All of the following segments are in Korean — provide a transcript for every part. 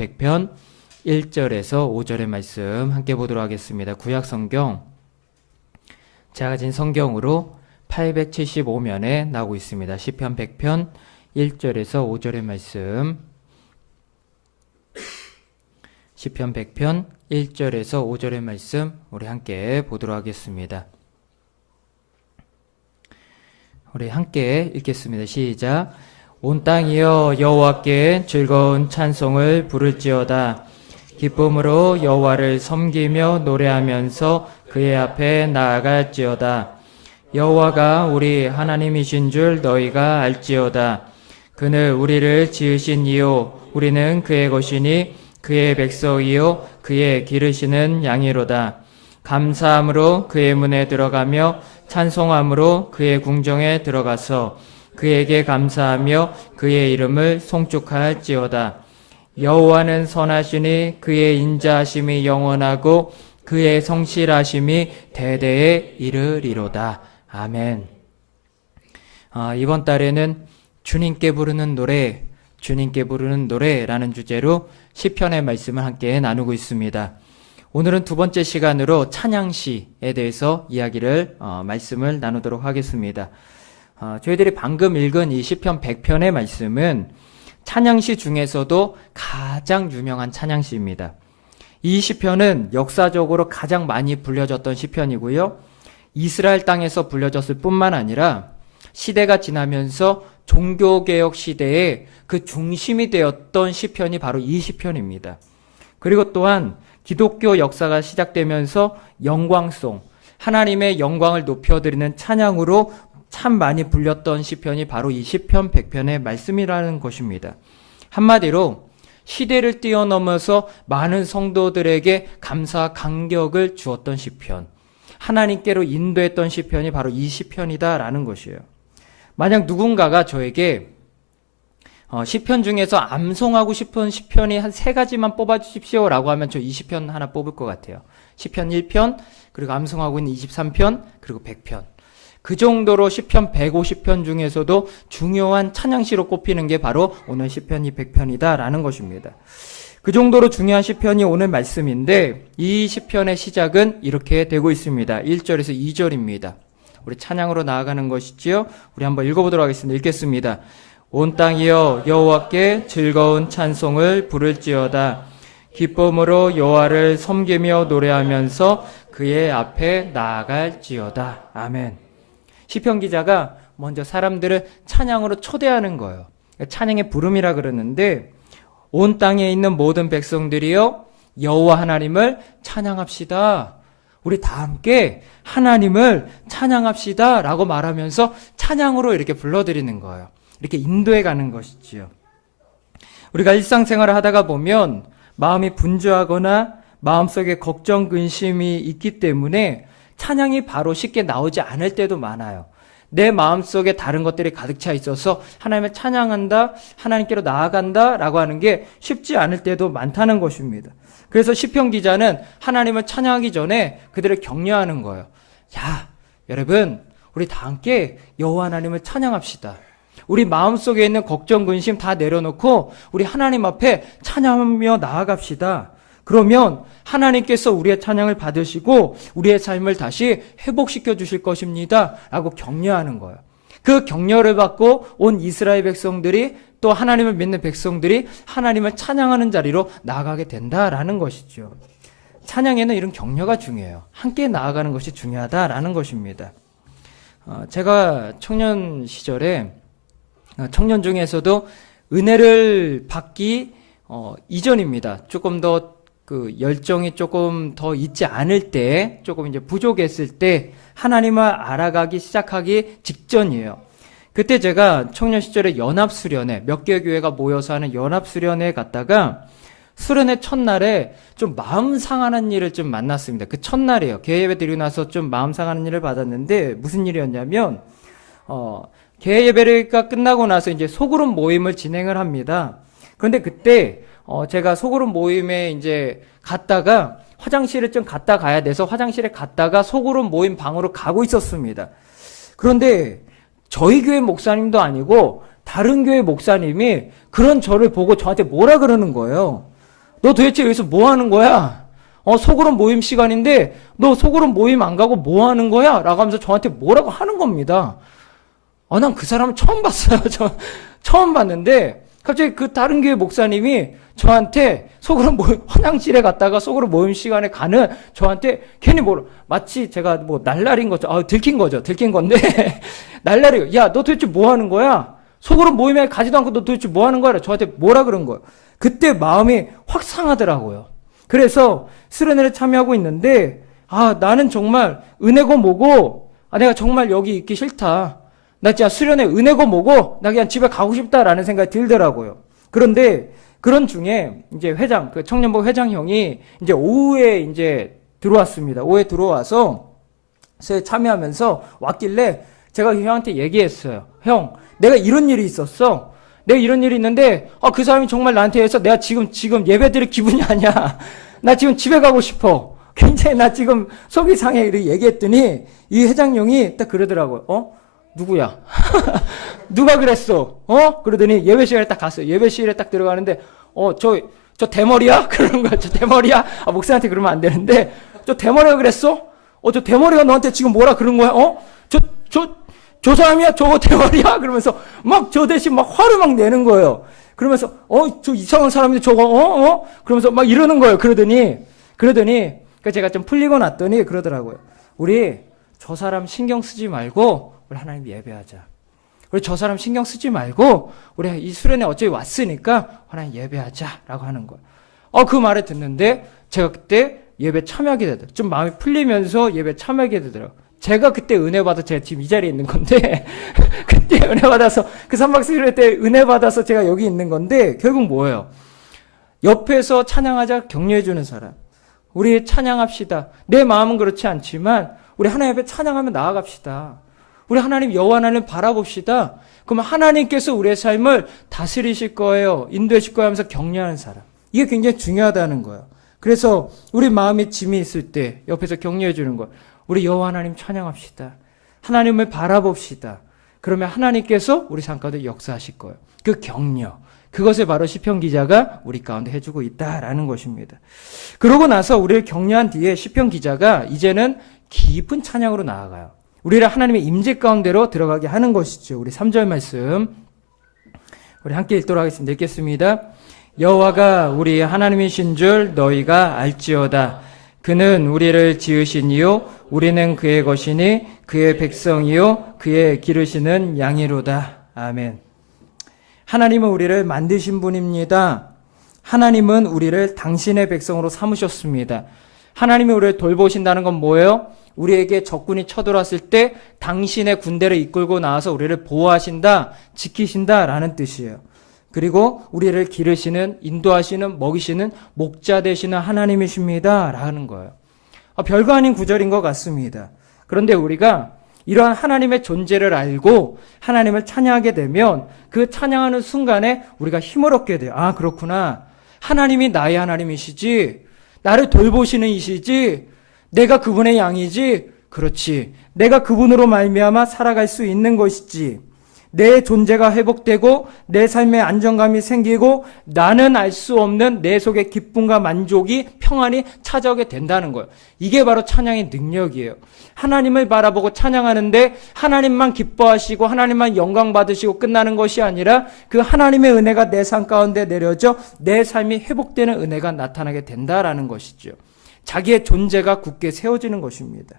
100편 1절에서 5절의 말씀 함께 보도록 하겠습니다. 구약 성경 제가 가진 성경으로 875면에 나오고 있습니다. 시편 100편 1절에서 5절의 말씀, 시편 100편 1절에서 5절의 말씀 우리 함께 보도록 하겠습니다. 우리 함께 읽겠습니다. 시작. 온 땅이여 여호와께 즐거운 찬송을 부를지어다. 기쁨으로 여호와를 섬기며 노래하면서 그의 앞에 나아갈지어다. 여호와가 우리 하나님이신 줄 너희가 알지어다. 그는 우리를 지으신 이요 우리는 그의 것이니 그의 백성이요 그의 기르시는 양이로다. 감사함으로 그의 문에 들어가며 찬송함으로 그의 궁정에 들어가서 그에게 감사하며 그의 이름을 송축할지어다. 여호와는 선하시니 그의 인자하심이 영원하고 그의 성실하심이 대대에 이르리로다. 아멘. 이번 달에는 주님께 부르는 노래, 주님께 부르는 노래라는 주제로 시편의 말씀을 함께 나누고 있습니다. 오늘은 두 번째 시간으로 찬양시에 대해서 말씀을 나누도록 하겠습니다. 저희들이 방금 읽은 이 시편 100편의 말씀은 찬양시 중에서도 가장 유명한 찬양시입니다. 이 시편은 역사적으로 가장 많이 불려졌던 시편이고요. 이스라엘 땅에서 불려졌을 뿐만 아니라 시대가 지나면서 종교개혁 시대에 그 중심이 되었던 시편이 바로 이 시편입니다. 그리고 또한 기독교 역사가 시작되면서 영광송, 하나님의 영광을 높여드리는 찬양으로 참 많이 불렸던 시편이 바로 이 시편 100편의 말씀이라는 것입니다. 한마디로 시대를 뛰어넘어서 많은 성도들에게 감사와 감격을 주었던 시편, 하나님께로 인도했던 시편이 바로 이 시편이다라는 것이에요. 만약 누군가가 저에게 시편 중에서 암송하고 싶은 시편이 한 3가지만 뽑아주십시오 라고 하면 저 이 시편 하나 뽑을 것 같아요. 시편 1편, 그리고 암송하고 있는 23편, 그리고 100편. 그 정도로 시편 150편 중에서도 중요한 찬양시로 꼽히는 게 바로 오늘 시편이 100편이다 라는 것입니다. 그 정도로 중요한 시편이 오늘 말씀인데 이 시편의 시작은 이렇게 되고 있습니다. 1절에서 2절입니다. 우리 찬양으로 나아가는 것이지요. 우리 한번 읽어보도록 하겠습니다. 읽겠습니다. 온 땅이여 여호와께 즐거운 찬송을 부를지어다. 기쁨으로 여호와를 섬기며 노래하면서 그의 앞에 나아갈지어다. 아멘. 시편 기자가 먼저 사람들을 찬양으로 초대하는 거예요. 찬양의 부름이라 그러는데 온 땅에 있는 모든 백성들이여 여호와 하나님을 찬양합시다. 우리 다 함께 하나님을 찬양합시다 라고 말하면서 찬양으로 이렇게 불러드리는 거예요. 이렇게 인도해 가는 것이지요. 우리가 일상생활을 하다가 보면 마음이 분주하거나 마음속에 걱정, 근심이 있기 때문에 찬양이 바로 쉽게 나오지 않을 때도 많아요. 내 마음속에 다른 것들이 가득 차 있어서 하나님을 찬양한다, 하나님께로 나아간다 라고 하는 게 쉽지 않을 때도 많다는 것입니다. 그래서 시편 기자는 하나님을 찬양하기 전에 그들을 격려하는 거예요. 야, 여러분, 우리 다 함께 여호와 하나님을 찬양합시다. 우리 마음속에 있는 걱정, 근심 다 내려놓고 우리 하나님 앞에 찬양하며 나아갑시다. 그러면 하나님께서 우리의 찬양을 받으시고 우리의 삶을 다시 회복시켜 주실 것입니다 라고 격려하는 거예요. 그 격려를 받고 온 이스라엘 백성들이 또 하나님을 믿는 백성들이 하나님을 찬양하는 자리로 나아가게 된다라는 것이죠. 찬양에는 이런 격려가 중요해요. 함께 나아가는 것이 중요하다라는 것입니다. 제가 청년 시절에 청년 중에서도 은혜를 받기 이전입니다. 조금 더 그 열정이 조금 더 있지 않을 때, 조금 이제 부족했을 때 하나님을 알아가기 시작하기 직전이에요. 그때 제가 청년 시절에 연합수련회, 몇 개 교회가 모여서 하는 연합수련회에 갔다가 수련회 첫날에 좀 마음 상하는 일을 좀 만났습니다. 그 첫날이에요. 개회 예배 드리고 나서 좀 마음 상하는 일을 받았는데 무슨 일이었냐면 개회 예배가 끝나고 나서 이제 소그룹 모임을 진행을 합니다. 그런데 그때 제가 소그룹 모임에 이제 갔다가 화장실을 좀 갔다 가야 돼서 화장실에 갔다가 소그룹 모임 방으로 가고 있었습니다. 그런데 저희 교회 목사님도 아니고 다른 교회 목사님이 그런 저를 보고 저한테 뭐라 그러는 거예요. 너 도대체 여기서 뭐 하는 거야? 소그룹 모임 시간인데 너 소그룹 모임 안 가고 뭐 하는 거야? 라고 하면서 저한테 뭐라고 하는 겁니다. 난 그 사람을 처음 봤어요. 처음 봤는데 갑자기 그 다른 교회 목사님이 저한테 소그룹 모임, 화장실에 갔다가 소그룹 모임 시간에 가는 저한테 괜히 마치 제가 날라린 거죠. 들킨 건데 날라리고, 야, 너 도대체 뭐 하는 거야? 소그룹 모임에 가지도 않고 너 도대체 뭐 하는 거야? 저한테 뭐라 그런 거예요. 그때 마음이 확 상하더라고요. 그래서 수련회에 참여하고 있는데, 나는 정말 은혜고 뭐고, 내가 정말 여기 있기 싫다. 나 진짜 수련회 은혜고 뭐고, 나 그냥 집에 가고 싶다라는 생각이 들더라고요. 그런데 그런 중에 이제 그 청년부 회장 형이 이제 오후에 이제 들어왔습니다. 오후에 들어와서 참여하면서 왔길래 제가 형한테 얘기했어요. 형, 내가 이런 일이 있었어. 내가 이런 일이 있는데, 그 사람이 정말 나한테 해서 내가 지금 예배 드릴 기분이 아니야. 나 지금 집에 가고 싶어. 굉장히 나 지금 속이 상해. 이렇게 얘기했더니 이 회장님이 딱 그러더라고요. 누구야? 누가 그랬어? 그러더니 예배실에 딱 갔어요. 예배실에 딱 들어가는데, 저 대머리야? 그러는 거야. 저 대머리야? 목사한테 그러면 안 되는데, 저 대머리가 그랬어? 저 대머리가 너한테 지금 뭐라 그런 거야? 저 사람이야? 저거 대머리야? 그러면서 막 저 대신 막 화를 막 내는 거예요. 그러면서, 저 이상한 사람인데 저거, 그러면서 막 이러는 거예요. 그러더니, 제가 좀 풀리고 났더니 그러더라고요. 우리 저 사람 신경 쓰지 말고, 우리 하나님 예배하자. 우리 저 사람 신경 쓰지 말고, 우리 이 수련회 어차피 왔으니까, 하나님 예배하자라고 하는 거예요. 그 말을 듣는데, 제가 그때 예배 참여하게 되더라고요. 좀 마음이 풀리면서 예배 참여하게 되더라고요. 제가 그때 은혜 받아 제가 지금 이 자리에 있는 건데 그때 은혜 받아서 그 3박 4일 때 은혜 받아서 제가 여기 있는 건데 결국 뭐예요? 옆에서 찬양하자 격려해 주는 사람. 우리 찬양합시다. 내 마음은 그렇지 않지만 우리 하나님 앞에 찬양하며 나아갑시다. 우리 하나님 여호와 하나님을 바라봅시다. 그러면 하나님께서 우리의 삶을 다스리실 거예요. 인도하실 거예요 하면서 격려하는 사람. 이게 굉장히 중요하다는 거예요. 그래서 우리 마음에 짐이 있을 때 옆에서 격려해 주는 거예요. 우리 여호와 하나님 찬양합시다. 하나님을 바라봅시다. 그러면 하나님께서 우리 삶 가운데 역사하실 거예요. 그 격려, 그것을 바로 시편 기자가 우리 가운데 해주고 있다라는 것입니다. 그러고 나서 우리를 격려한 뒤에 시편 기자가 이제는 깊은 찬양으로 나아가요. 우리를 하나님의 임재 가운데로 들어가게 하는 것이죠. 우리 3절 말씀 우리 함께 읽도록 하겠습니다. 읽겠습니다. 여호와가 우리 하나님이신 줄 너희가 알지어다. 그는 우리를 지으신 이요 우리는 그의 것이니 그의 백성이요 그의 기르시는 양이로다. 아멘. 하나님은 우리를 만드신 분입니다. 하나님은 우리를 당신의 백성으로 삼으셨습니다. 하나님이 우리를 돌보신다는 건 뭐예요? 우리에게 적군이 쳐들어왔을 때 당신의 군대를 이끌고 나와서 우리를 보호하신다, 지키신다라는 뜻이에요. 그리고 우리를 기르시는, 인도하시는, 먹이시는 목자 되시는 하나님이십니다 라는 거예요. 별거 아닌 구절인 것 같습니다. 그런데 우리가 이러한 하나님의 존재를 알고 하나님을 찬양하게 되면 그 찬양하는 순간에 우리가 힘을 얻게 돼요. 그렇구나. 하나님이 나의 하나님이시지. 나를 돌보시는 이시지. 내가 그분의 양이지. 그렇지. 내가 그분으로 말미암아 살아갈 수 있는 것이지. 내 존재가 회복되고 내 삶에 안정감이 생기고 나는 알 수 없는 내 속의 기쁨과 만족이 평안이 찾아오게 된다는 거예요. 이게 바로 찬양의 능력이에요. 하나님을 바라보고 찬양하는데 하나님만 기뻐하시고 하나님만 영광 받으시고 끝나는 것이 아니라 그 하나님의 은혜가 내 삶 가운데 내려져 내 삶이 회복되는 은혜가 나타나게 된다라는 것이죠. 자기의 존재가 굳게 세워지는 것입니다.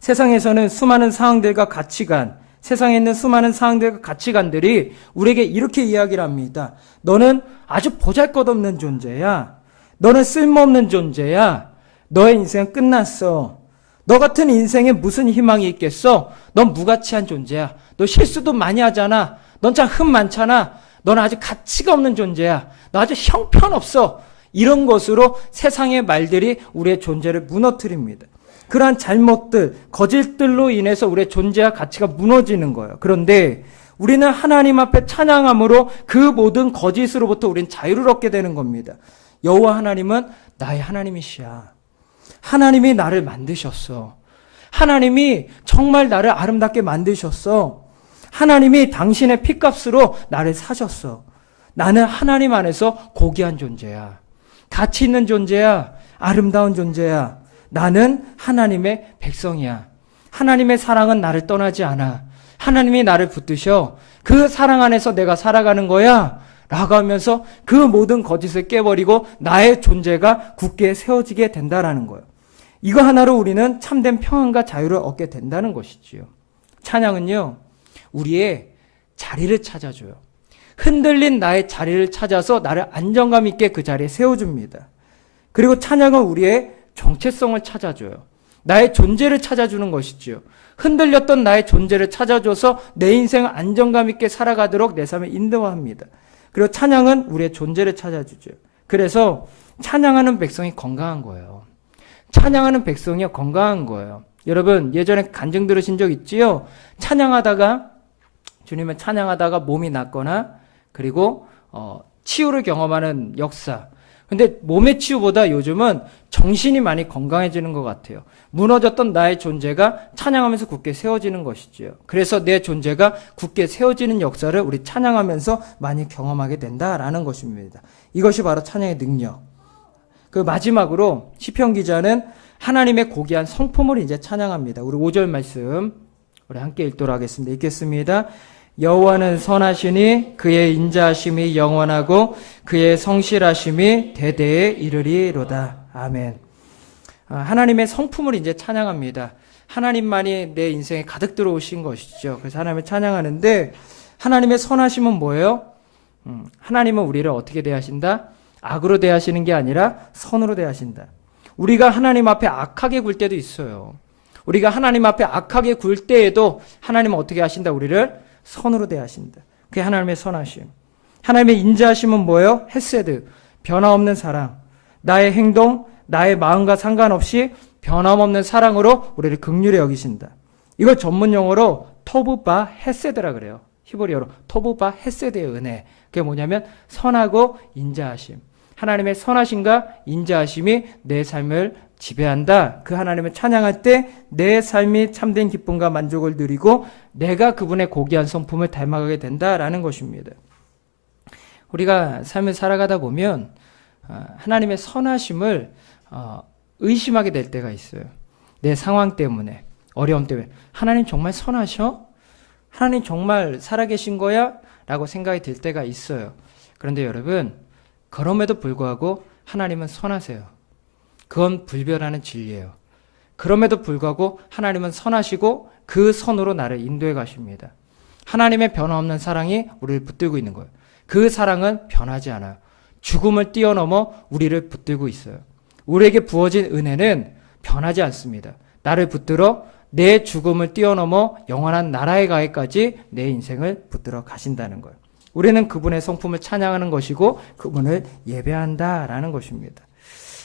세상에서는 수많은 상황들과 가치관, 세상에 있는 수많은 상황들과 가치관들이 우리에게 이렇게 이야기를 합니다. 너는 아주 보잘것없는 존재야. 너는 쓸모없는 존재야. 너의 인생은 끝났어. 너 같은 인생에 무슨 희망이 있겠어? 넌 무가치한 존재야. 너 실수도 많이 하잖아. 넌 참 흠 많잖아. 너는 아주 가치가 없는 존재야. 너 아주 형편없어. 이런 것으로 세상의 말들이 우리의 존재를 무너뜨립니다. 그러한 잘못들, 거짓들로 인해서 우리의 존재와 가치가 무너지는 거예요. 그런데 우리는 하나님 앞에 찬양함으로 그 모든 거짓으로부터 우리는 자유를 얻게 되는 겁니다. 여호와 하나님은 나의 하나님이시야. 하나님이 나를 만드셨어. 하나님이 정말 나를 아름답게 만드셨어. 하나님이 당신의 피값으로 나를 사셨어. 나는 하나님 안에서 고귀한 존재야. 가치 있는 존재야. 아름다운 존재야. 나는 하나님의 백성이야. 하나님의 사랑은 나를 떠나지 않아. 하나님이 나를 붙드셔. 그 사랑 안에서 내가 살아가는 거야. 라고 하면서 그 모든 거짓을 깨버리고 나의 존재가 굳게 세워지게 된다라는 거예요. 이거 하나로 우리는 참된 평안과 자유를 얻게 된다는 것이지요. 찬양은요, 우리의 자리를 찾아줘요. 흔들린 나의 자리를 찾아서 나를 안정감 있게 그 자리에 세워줍니다. 그리고 찬양은 우리의 정체성을 찾아줘요. 나의 존재를 찾아주는 것이지요. 흔들렸던 나의 존재를 찾아줘서 내 인생을 안정감 있게 살아가도록 내 삶을 인도합니다. 그리고 찬양은 우리의 존재를 찾아주죠. 그래서 찬양하는 백성이 건강한 거예요. 찬양하는 백성이 건강한 거예요. 여러분 예전에 간증 들으신 적 있지요? 찬양하다가 주님을 찬양하다가 몸이 낫거나 그리고 치유를 경험하는 역사. 근데 몸의 치유보다 요즘은 정신이 많이 건강해지는 것 같아요. 무너졌던 나의 존재가 찬양하면서 굳게 세워지는 것이지요. 그래서 내 존재가 굳게 세워지는 역사를 우리 찬양하면서 많이 경험하게 된다라는 것입니다. 이것이 바로 찬양의 능력. 그 마지막으로 시편 기자는 하나님의 고귀한 성품을 이제 찬양합니다. 우리 5절 말씀 우리 함께 읽도록 하겠습니다. 읽겠습니다. 여호와는 선하시니 그의 인자하심이 영원하고 그의 성실하심이 대대에 이르리로다. 아멘. 하나님의 성품을 이제 찬양합니다. 하나님만이 내 인생에 가득 들어오신 것이죠. 그래서 하나님을 찬양하는데 하나님의 선하심은 뭐예요? 하나님은 우리를 어떻게 대하신다? 악으로 대하시는 게 아니라 선으로 대하신다. 우리가 하나님 앞에 악하게 굴 때도 있어요. 우리가 하나님 앞에 악하게 굴 때에도 하나님은 어떻게 하신다? 우리를 선으로 대하신다. 그게 하나님의 선하심. 하나님의 인자하심은 뭐예요? 헤세드, 변화없는 사랑. 나의 행동, 나의 마음과 상관없이 변함없는 사랑으로 우리를 긍휼히 여기신다. 이걸 전문 용어로 토브바 헤세드라 그래요. 히브리어로 토브바 헤세드의 은혜. 그게 뭐냐면 선하고 인자하심. 하나님의 선하심과 인자하심이 내 삶을 지배한다. 그 하나님을 찬양할 때 내 삶이 참된 기쁨과 만족을 누리고 내가 그분의 고귀한 성품을 닮아가게 된다라는 것입니다. 우리가 삶을 살아가다 보면 하나님의 선하심을 의심하게 될 때가 있어요. 내 상황 때문에, 어려움 때문에. 하나님 정말 선하셔? 하나님 정말 살아계신 거야? 라고 생각이 들 때가 있어요. 그런데 여러분, 그럼에도 불구하고 하나님은 선하세요. 그건 불변하는 진리예요. 그럼에도 불구하고 하나님은 선하시고 그 선으로 나를 인도해 가십니다. 하나님의 변화없는 사랑이 우리를 붙들고 있는 거예요. 그 사랑은 변하지 않아요. 죽음을 뛰어넘어 우리를 붙들고 있어요. 우리에게 부어진 은혜는 변하지 않습니다. 나를 붙들어 내 죽음을 뛰어넘어 영원한 나라에 가기까지 내 인생을 붙들어 가신다는 거예요. 우리는 그분의 성품을 찬양하는 것이고 그분을 예배한다라는 것입니다.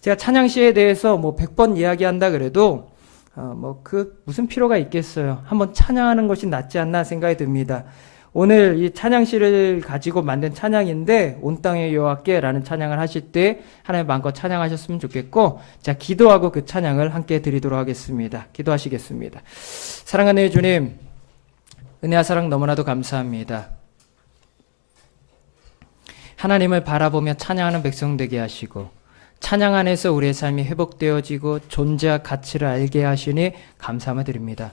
제가 찬양시에 대해서 100번 이야기한다 그래도 무슨 필요가 있겠어요. 한번 찬양하는 것이 낫지 않나 생각이 듭니다. 오늘 이 찬양시를 가지고 만든 찬양인데 온 땅의 여호와께라는 찬양을 하실 때 하나님 마음껏 찬양하셨으면 좋겠고, 자 기도하고 그 찬양을 함께 드리도록 하겠습니다. 기도하시겠습니다. 사랑하는 주님, 은혜와 사랑 너무나도 감사합니다. 하나님을 바라보며 찬양하는 백성 되게 하시고 찬양 안에서 우리의 삶이 회복되어지고 존재와 가치를 알게 하시니 감사함을 드립니다.